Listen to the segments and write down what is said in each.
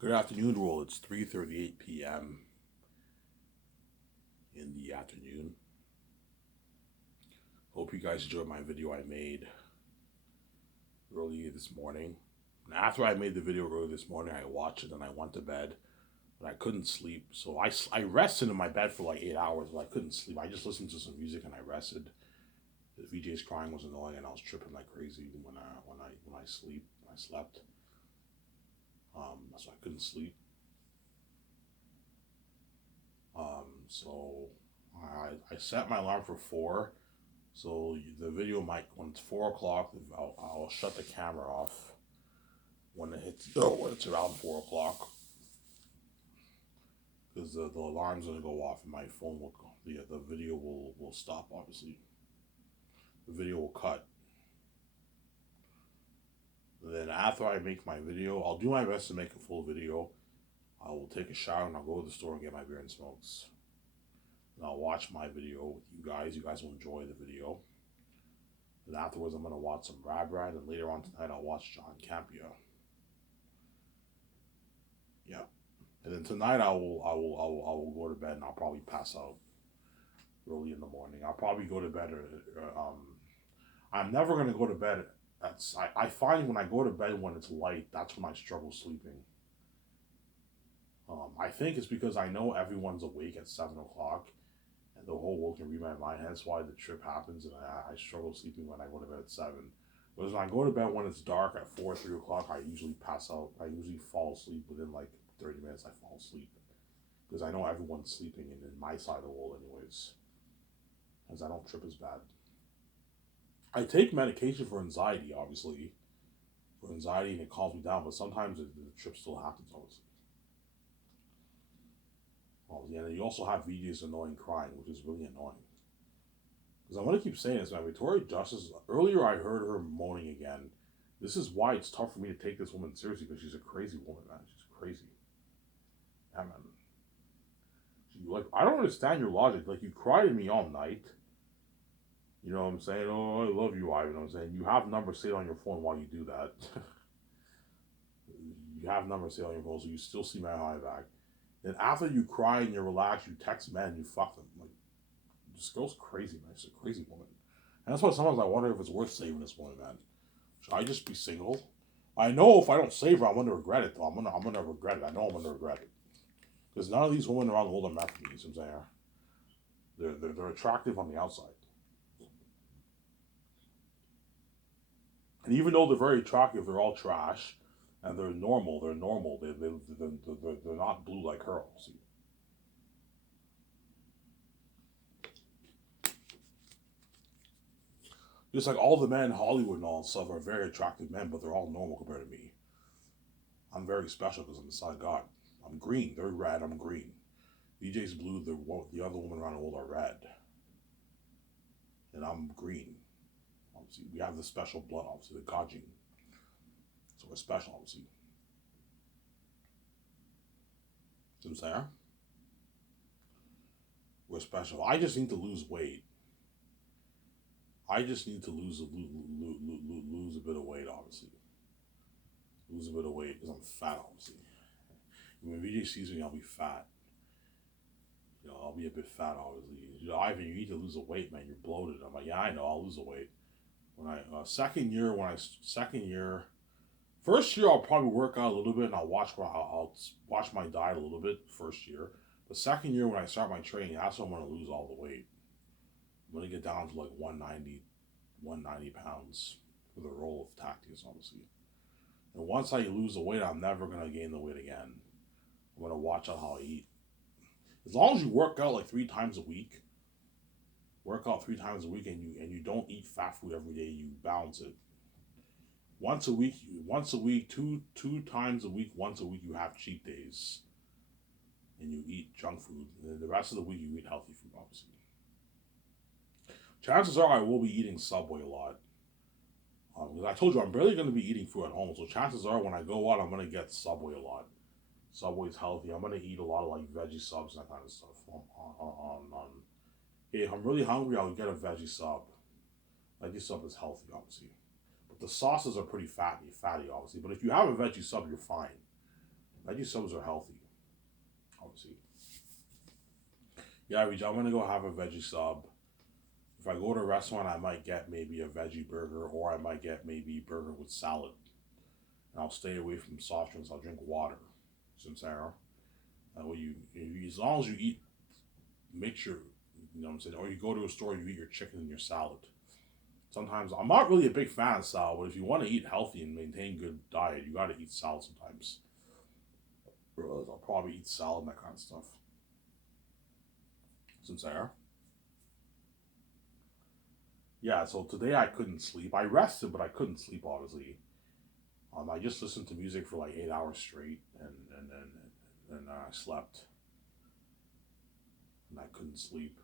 Good afternoon, world. It's 3:38 p.m. in the afternoon. Hope you guys enjoyed my video I made earlier this morning. And after I made the video earlier this morning, I watched it and I went to bed, but I couldn't sleep. So I rested in my bed for like 8 hours, but I couldn't sleep. I just listened to some music and I rested. The VJ's crying was annoying, and I was tripping like crazy when I slept. So I couldn't sleep. So I set my alarm for 4. So the video might, when it's 4 o'clock, I'll shut the camera off when it's around 4 o'clock, because the alarm's gonna go off and my phone will the video will stop. Obviously, the video will cut. Then after I make my video, I'll do my best to make a full video. I will take a shower and I'll go to the store and get my beer and smokes. And I'll watch my video with you guys. You guys will enjoy the video. And afterwards, I'm gonna watch some Brad Brad, and later on tonight, I'll watch John Campia. Yeah. And then tonight I will go to bed and I'll probably pass out early in the morning. I'll probably go to bed. I'm never gonna go to bed. I find when I go to bed when it's light, that's when I struggle sleeping. I think it's because I know everyone's awake at 7 o'clock, and the whole world can read my mind. That's why the trip happens, and I struggle sleeping when I go to bed at 7. Whereas when I go to bed when it's dark at 4, 3 o'clock, I usually pass out. I usually fall asleep within like 30 minutes. I fall asleep because I know everyone's sleeping in my side of the world, anyways. As I don't trip as bad. I take medication for anxiety, obviously, and it calms me down. But sometimes the trip still happens, obviously. Oh, yeah, and you also have VJ's annoying crying, which is really annoying. Because I'm gonna keep saying this, man. Victoria Justice. Earlier, I heard her moaning again. This is why it's tough for me to take this woman seriously, because she's a crazy woman, man. She's crazy. Yeah, man. Like, I don't understand your logic. Like, you cry to me all night. You know what I'm saying? Oh, I love you, Ivan. You know what I'm saying? You have numbers saved on your phone while you do that. You have numbers saved on your phone, so you still see my high back. Then after you cry and you're relaxed, you text men and you fuck them. Like, this girl's crazy, man. She's a crazy woman. And that's why sometimes I wonder if it's worth saving this woman, man. Should I just be single? I know if I don't save her, I'm gonna regret it. Though I'm gonna regret it. I know I'm gonna regret it, because none of these women around the world are meant for me. You know what I'm saying? They're attractive on the outside, and even though they're very attractive, they're all trash, and they're normal. They're normal. They're not blue like her. See, just like all the men in Hollywood and all stuff are very attractive men, but they're all normal compared to me. I'm very special because I'm the son of God. I'm green. They're red. I'm green. VJ's blue. The other women around the world are red, and I'm green. Obviously, we have the special blood. Obviously, the God gene. So we're special. Obviously, see what I'm saying? We're special. I just need to lose weight. I just need to lose a bit of weight. Obviously, lose a bit of weight because I'm fat. Obviously, when VJ sees me, I'll be fat. I'll be a bit fat, obviously. Ivan, you need to lose a weight, man. You're bloated. I'm like, yeah, I know. I'll lose a weight. When I second year, first year I'll probably work out a little bit and I'll watch my diet a little bit first year. The second year when I start my training, that's when I'm gonna lose all the weight. I'm gonna get down to like 190 pounds for the role of tactics, obviously. And once I lose the weight, I'm never gonna gain the weight again. I'm gonna watch out how I eat. As long as you work out like 3 times a week, and you don't eat fat food every day, you balance it. Once a week, two times a week, once a week you have cheat days, and you eat junk food. And then the rest of the week you eat healthy food, obviously. Chances are I will be eating Subway a lot. Because I told you I'm barely going to be eating food at home, so chances are when I go out I'm going to get Subway a lot. Subway's healthy. I'm going to eat a lot of like veggie subs and that kind of stuff. If I'm really hungry, I'll get a veggie sub. Veggie sub is healthy, obviously. But the sauces are pretty fatty, obviously. But if you have a veggie sub, you're fine. Veggie subs are healthy, obviously. Yeah, I'm gonna go have a veggie sub. If I go to a restaurant, I might get maybe a veggie burger, or I might get maybe burger with salad. And I'll stay away from soft drinks. I'll drink water. Sincero. As long as you eat, make sure, you know what I'm saying. Or you go to a store, you eat your chicken and your salad. Sometimes I'm not really a big fan of salad, but if you want to eat healthy and maintain good diet, you got to eat salad sometimes. I'll probably eat salad and that kind of stuff. Sincero. Yeah, so today I couldn't sleep. I rested, but I couldn't sleep, obviously. I just listened to music for like 8 hours straight, and I slept, and I couldn't sleep.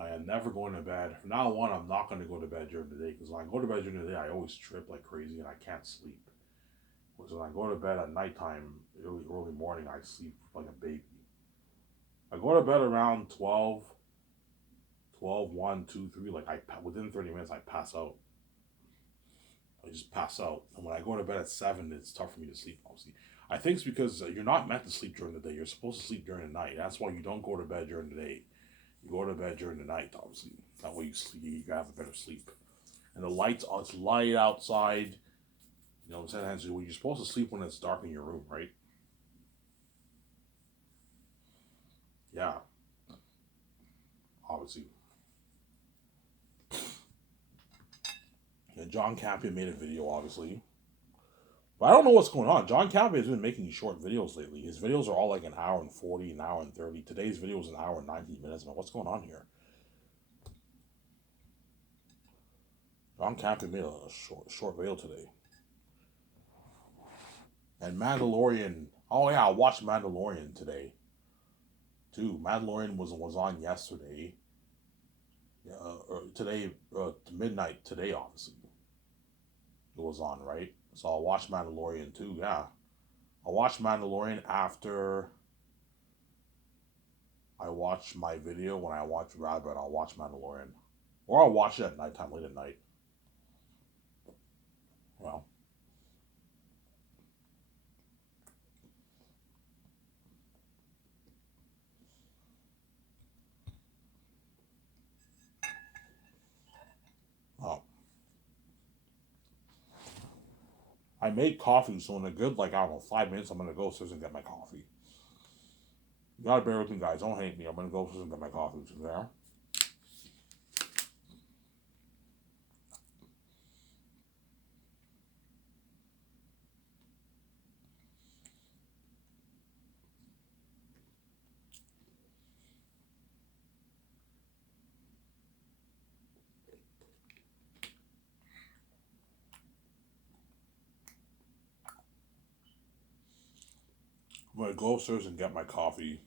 I am never going to bed. From now on, I'm not going to go to bed during the day because when I go to bed during the day, I always trip like crazy and I can't sleep. Whereas when I go to bed at nighttime, early morning, I sleep like a baby. I go to bed around 12, 1, 2, 3. Like within 30 minutes, I pass out. I just pass out. And when I go to bed at 7, it's tough for me to sleep, obviously. I think it's because you're not meant to sleep during the day. You're supposed to sleep during the night. That's why you don't go to bed during the day. You go to bed during the night, obviously. That way you sleep, you have a better sleep. And the lights, it's light outside. You know what I'm saying? You're supposed to sleep when it's dark in your room, right? Yeah, obviously. And John Campion made a video, obviously. But I don't know what's going on. John Campion has been making short videos lately. His videos are all like an hour and 40, an hour and 30. Today's video was an hour and 19 minutes. Man, what's going on here? John Campion made a short video today. And Mandalorian. Oh yeah, I watched Mandalorian today. Too. Mandalorian was on yesterday. Today, midnight today, obviously. It was on, right? So I'll watch Mandalorian too, yeah. I'll watch Mandalorian after I watch my video. When I watch Rabbit, I'll watch Mandalorian. Or I'll watch it at nighttime, late at night. Well. Oh. I made coffee, so in a good, like, I don't know, 5 minutes, I'm going to go upstairs and get my coffee. You gotta bear with me, guys. Don't hate me. I'm going to go upstairs and get my coffee. There. I'm going to go upstairs and get my coffee.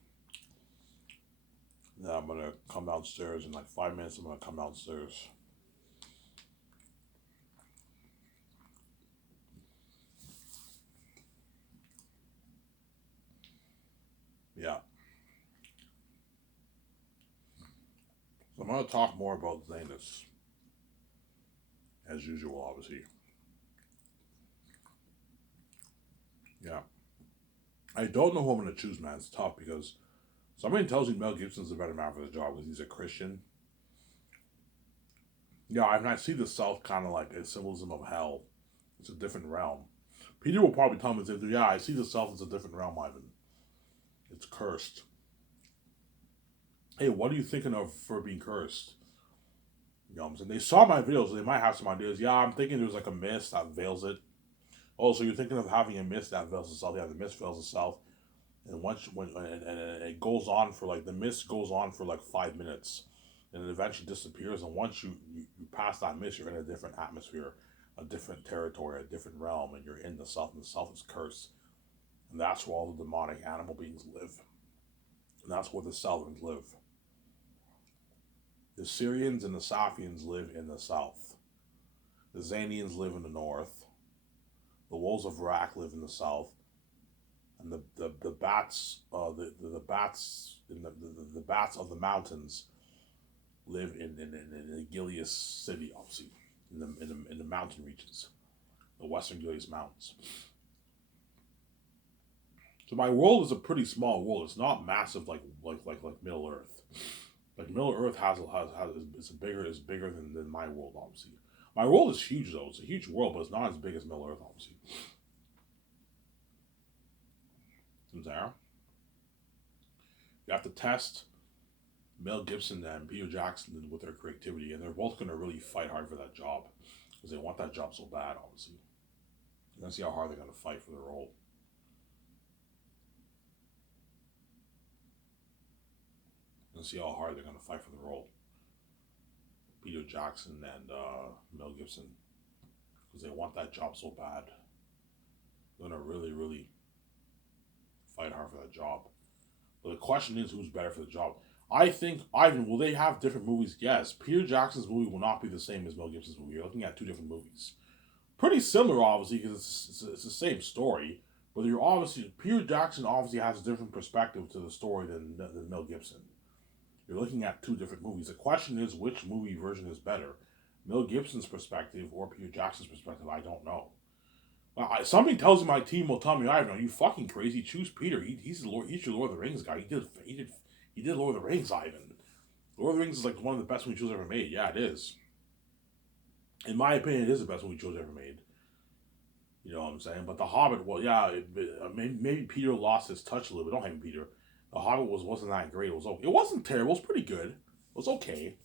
Then I'm going to come downstairs in like 5 minutes. I'm going to come downstairs. Yeah. So I'm going to talk more about Zanus. As usual, obviously. Yeah. I don't know who I'm going to choose, man. It's tough because somebody tells me Mel Gibson's a better man for the job because he's a Christian. Yeah, I mean, I see the South kind of like a symbolism of hell. It's a different realm. Peter will probably tell me, yeah, I see the South as a different realm, Ivan. It's cursed. Hey, what are you thinking of for being cursed? You know what I'm saying? They saw my videos, so they might have some ideas. Yeah, I'm thinking there's like a mist that veils it. Oh, so you're thinking of having a mist that veils the South? Yeah, the mist veils the South. And it goes on for like, the mist goes on for like 5 minutes. And it eventually disappears. And once you pass that mist, you're in a different atmosphere, a different territory, a different realm, and you're in the South, and the South is cursed. And that's where all the demonic animal beings live. And that's where the Selvyns live. The Syrians and the Safians live in the south. The Zanians live in the north. The wolves of Iraq live in the south. And the bats, the bats in the bats of the mountains live in the Gilead city, obviously, in the mountain regions, the Western Gilead Mountains. So my world is a pretty small world. It's not massive like Middle Earth. Like Middle Earth has is bigger than my world obviously. My world is huge though. It's a huge world, but it's not as big as Middle Earth obviously. There, you have to test Mel Gibson and Peter Jackson with their creativity, and they're both going to really fight hard for that job because they want that job so bad. Obviously, you're going to see how hard they're going to fight for the role. You're going to see how hard they're going to fight for the role. Peter Jackson and Mel Gibson, because they want that job so bad. They're going to really, really fight hard for that job. But the question is, who's better for the job? I think Ivan. Will they have different movies? Yes. Peter Jackson's movie will not be the same as Mel Gibson's movie. You're looking at two different movies. Pretty similar, obviously, because it's the same story. But you're obviously Peter Jackson obviously has a different perspective to the story than Mel Gibson. You're looking at two different movies. The question is, which movie version is better, Mel Gibson's perspective or Peter Jackson's perspective? I don't know. Something tells me my team will tell me, I don't know. You fucking crazy. Choose Peter. He's the Lord. He's your Lord of the Rings guy. He did Lord of the Rings, Ivan. Lord of the Rings is like one of the best movie shows ever made. Yeah, it is. In my opinion, it is the best movie shows ever made. You know what I'm saying? But The Hobbit, well, yeah, maybe Peter lost his touch a little bit. Don't hate Peter. The Hobbit wasn't that great. It wasn't terrible. It was pretty good. It was okay,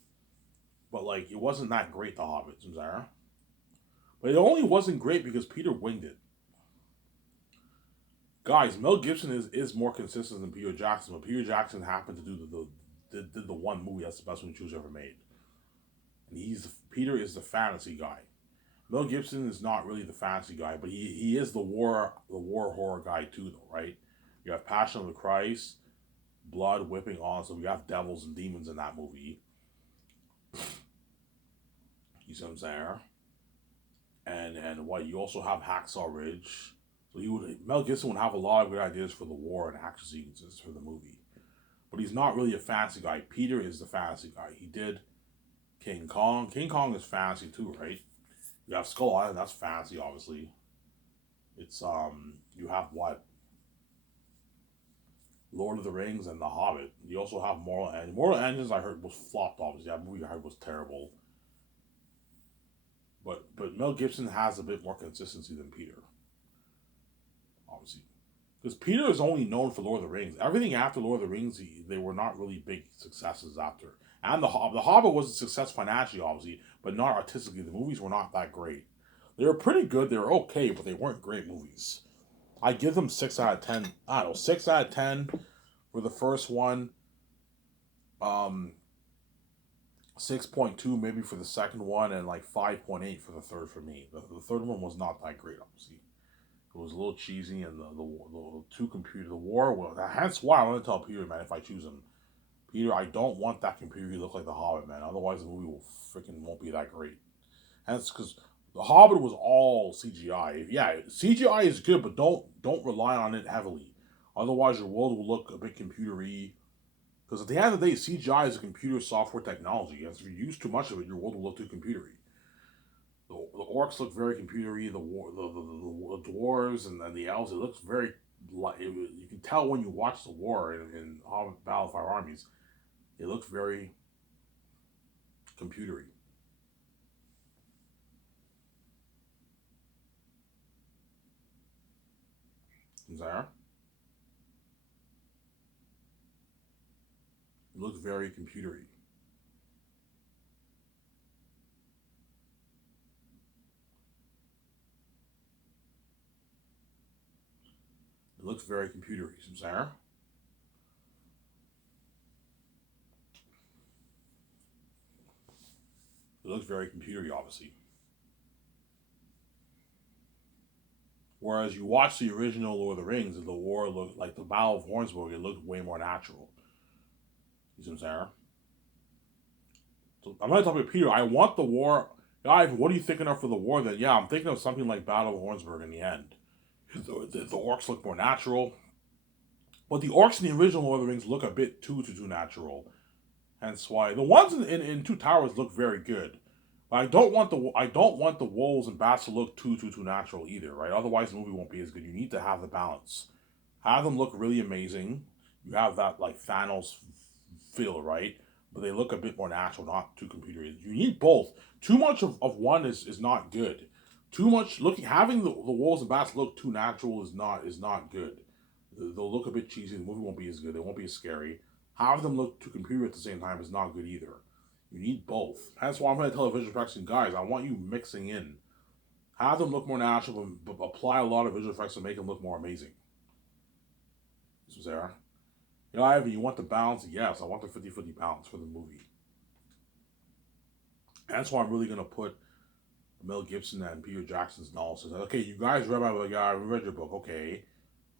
but like it wasn't that great. The Hobbit, Zara. But it only wasn't great because Peter winged it. Guys, Mel Gibson is more consistent than Peter Jackson, but Peter Jackson happened to do the one movie that's the best one he ever made. And Peter is the fantasy guy. Mel Gibson is not really the fantasy guy, but he is the war horror guy too, though, right? You have Passion of the Christ, blood whipping on, so we have devils and demons in that movie. You see what I'm saying? And what you also have Hacksaw Ridge. So Mel Gibson would have a lot of good ideas for the war and action sequences for the movie. But he's not really a fantasy guy. Peter is the fantasy guy. He did King Kong. King Kong is fantasy too, right? You have Skull Island, that's fantasy obviously. It's you have what? Lord of the Rings and The Hobbit. You also have Mortal Engines. Mortal Engines I heard was flopped obviously. That movie I heard was terrible. But Mel Gibson has a bit more consistency than Peter. Obviously. Because Peter is only known for Lord of the Rings. Everything after Lord of the Rings, they were not really big successes after. And The Hobbit was a success financially, obviously, but not artistically. The movies were not that great. They were pretty good. They were okay, but they weren't great movies. I give them 6 out of 10. I don't know, 6 out of 10 for the first one. 6.2 maybe for the second one, and like 5.8 for the third for me. The third one was not that great, obviously. It was a little cheesy, and the two computer, the war was. Hence why I want to tell Peter, man, if I choose him, Peter, I don't want that computer to look like The Hobbit, man. Otherwise, the movie won't be that great. Hence, because The Hobbit was all CGI. Yeah, CGI is good, but don't rely on it heavily. Otherwise, your world will look a bit computery. Because at the end of the day, CGI is a computer software technology. And if you use too much of it, your world will look too computery. The orcs look very computery. The dwarves and the elves, it looks very. You can tell when you watch the war in Hobbit Battle of Fire Armies, it looks very computery. Zara? It looks very computery. It looks very computery, Zara. It looks very computery, obviously. Whereas you watch the original Lord of the Rings, and the war looked like the Battle of Hornsburg. It looked way more natural. You see what I'm saying? So I'm not talking about Peter. I want the war. Ivan, what are you thinking of for the war? Then yeah, I'm thinking of something like Battle of Hornsburg in the end. The orcs look more natural, but the orcs in the original Lord of the Rings look a bit too natural. Hence why the ones in Two Towers look very good. But I don't want the wolves and bats to look too natural either, right? Otherwise the movie won't be as good. You need to have the balance. Have them look really amazing. You have that like Thanos feel, right? But they look a bit more natural, not too computerized. You need both. Too much of one is not good. Too much looking having the wolves and bats look too natural is not good. They'll look a bit cheesy. The movie won't be as good. It won't be as scary. Have them look too computer at the same time is not good either. You need both. That's why I'm going to tell visual effects and guys, I want you mixing in. Have them look more natural, but apply a lot of visual effects to make them look more amazing. So Sarah, you know, Ivan, you want the balance? Yes, I want the 50-50 balance for the movie. And that's why I'm really going to put Mel Gibson and Peter Jackson's analysis. Okay, you guys read my book. Yeah, I read your book. Okay.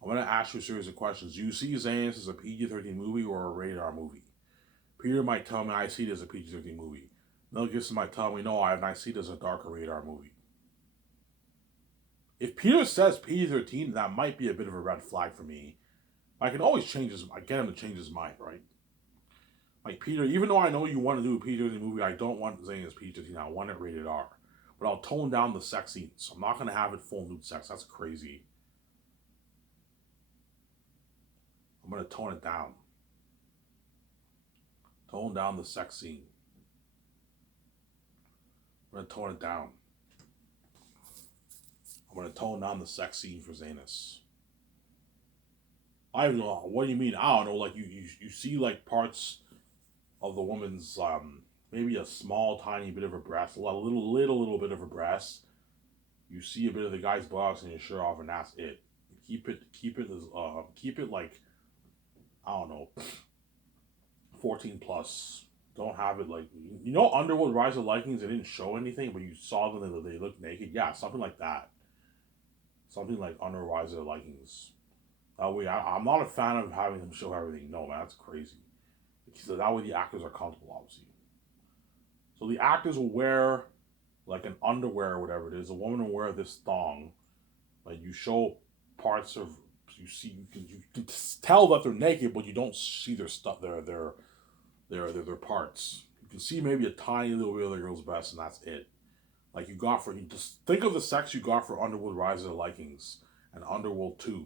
I'm going to ask you a series of questions. Do you see Zane's as a PG-13 movie or a rated R movie? Peter might tell me I see it as a PG-13 movie. Mel Gibson might tell me no, I see it as a darker rated R movie. If Peter says PG-13, that might be a bit of a red flag for me. I can always get him to change his mind, right? Like Peter, even though I know you want to do a PG-13 movie, I don't want Zane as PG-13. I want it rated R. But I'll tone down the sex scenes. I'm not going to have it full nude sex. That's crazy. I'm going to tone it down. Tone down the sex scene. I'm going to tone it down. I'm going to tone down the sex scene for Zanus. I don't know. What do you mean? I don't know. Like you see like parts of the woman's maybe a small tiny bit of her breast, a little bit of her breast. You see a bit of the guy's buttocks and your shirt off, and that's it. Keep it like I don't know, 14 plus. Don't have it like Underworld Rise of Vikings. They didn't show anything, but you saw them that they looked naked. Yeah, something like that. Something like Underworld Rise of Vikings. That way, I'm not a fan of having them show everything. No, man, that's crazy. So that way the actors are comfortable, obviously. So the actors will wear like an underwear or whatever it is. A woman will wear this thong. Like you show parts of you can tell that they're naked, but you don't see their stuff, their parts. You can see maybe a tiny little bit of the girl's breast, and that's it. Like you just think of the sex you got for Underworld Rise of the Vikings and Underworld 2.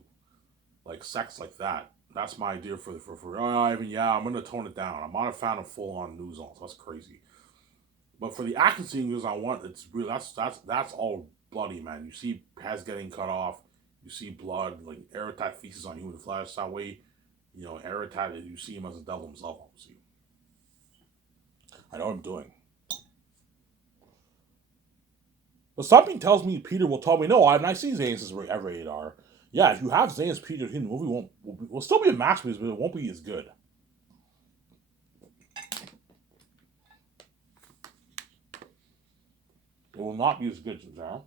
Like sex like that. That's my idea for Ivan. Yeah, I'm gonna tone it down. I'm not a fan of full on news on, so that's crazy. But for the action scenes, I want it's real. That's all bloody, man. You see heads getting cut off. You see blood, like Eretat feces on human flesh. That way, Eretat, you see him as a devil himself. Obviously, I know what I'm doing. But something tells me Peter will tell me no. I see Zane's as rated R. Yeah, if you have Zane's Peter, the movie will still be a masterpiece, but it won't be as good. It will not be as good, Sarah.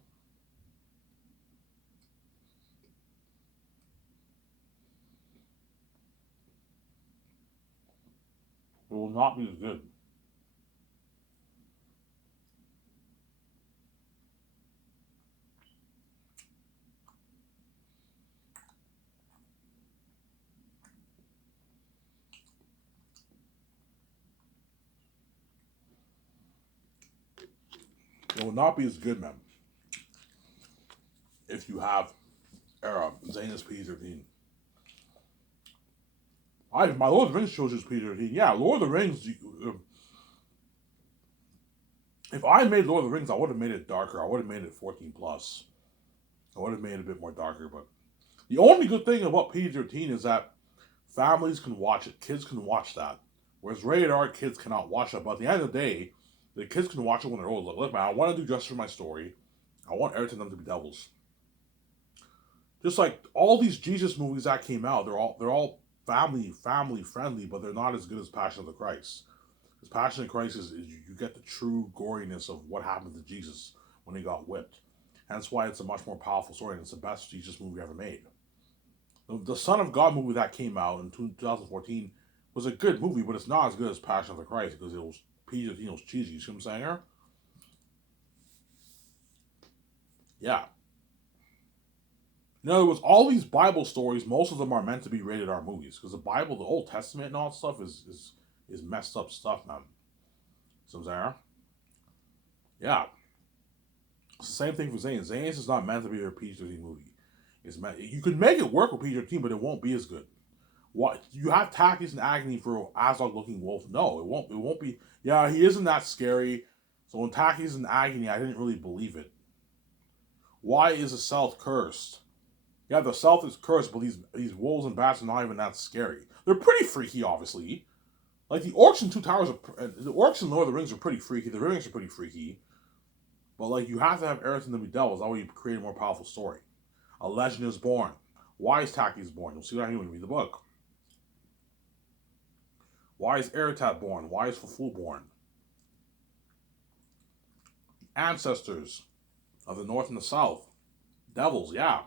It will not be as good. It will not be as good, man. If you have Zane's PG-13. My Lord of the Rings trilogy is PG-13. Yeah, Lord of the Rings. If I made Lord of the Rings, I would have made it darker. I would have made it 14 plus. I would have made it a bit more darker. But the only good thing about PG-13 is that families can watch it. Kids can watch that. Whereas rated R kids cannot watch that. But at the end of the day, the kids can watch it when they're old. Look, man, I want to do justice for my story. I want everything them to be devils. Just like all these Jesus movies that came out, they're all family friendly, but they're not as good as Passion of the Christ. Because Passion of the Christ is you get the true goriness of what happened to Jesus when he got whipped. And that's why it's a much more powerful story, and it's the best Jesus movie ever made. The Son of God movie that came out in 2014 was a good movie, but it's not as good as Passion of the Christ because it was PG-13, it was cheesy. You see what I'm saying here? Yeah. In other words, all these Bible stories, most of them are meant to be rated R movies because the Bible, the Old Testament, and all that stuff is messed up stuff, man. So there, yeah. It's the same thing for Zane. Zane is not meant to be a PG-13 movie. You could make it work with PG-13, but it won't be as good. What you have Tachys and Agony for Azog looking wolf? No, it won't. It won't be. Yeah, he isn't that scary. So when Tachys and Agony, I didn't really believe it. Why is the South cursed? Yeah, the South is cursed, but these wolves and bats are not even that scary. They're pretty freaky, obviously. Like the orcs in Two Towers, the orcs in Lord of the Rings are pretty freaky. The rings are pretty freaky. But like you have to have Eretz and the Devils. That way you create a more powerful story. A legend is born. Why is Tachys born? You'll see what I mean when you read the book. Why is Eretat born? Why is Fufu born? Ancestors of the North and the South. Devils, yeah.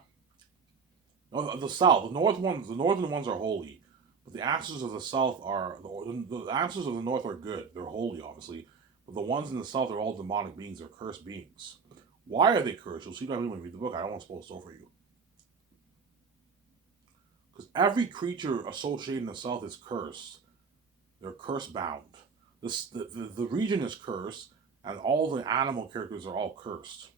No, the South. The northern ones are holy. But the ancestors of the South are the ancestors of the North are good. They're holy, obviously. But the ones in the South are all demonic beings. They're cursed beings. Why are they cursed? You'll see what I mean when you read the book. I don't want to spoil it for you. Because every creature associated in the South is cursed. They're curse bound. The region is cursed, and all the animal characters are all cursed.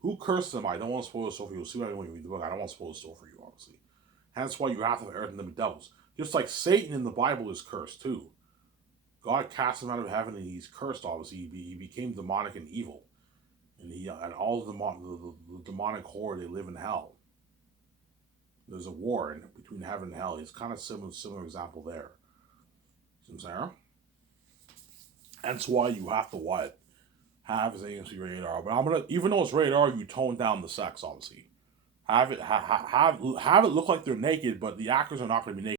Who cursed them? I don't want to spoil it for you. You'll see what I mean when you read the book. I don't want to spoil it for you, obviously. Hence why you have to have Earth and the devils. Just like Satan in the Bible is cursed too. God cast him out of heaven and he's cursed, obviously. He became demonic and evil. And all the demonic horde, they live in hell. There's a war between heaven and hell. It's kind of similar example there. See what I'm saying? That's why you have to what? Have his AMC rated R. But I'm gonna, even though it's rated R, you tone down the sex, obviously. Have it look like they're naked, but the actors are not gonna be naked.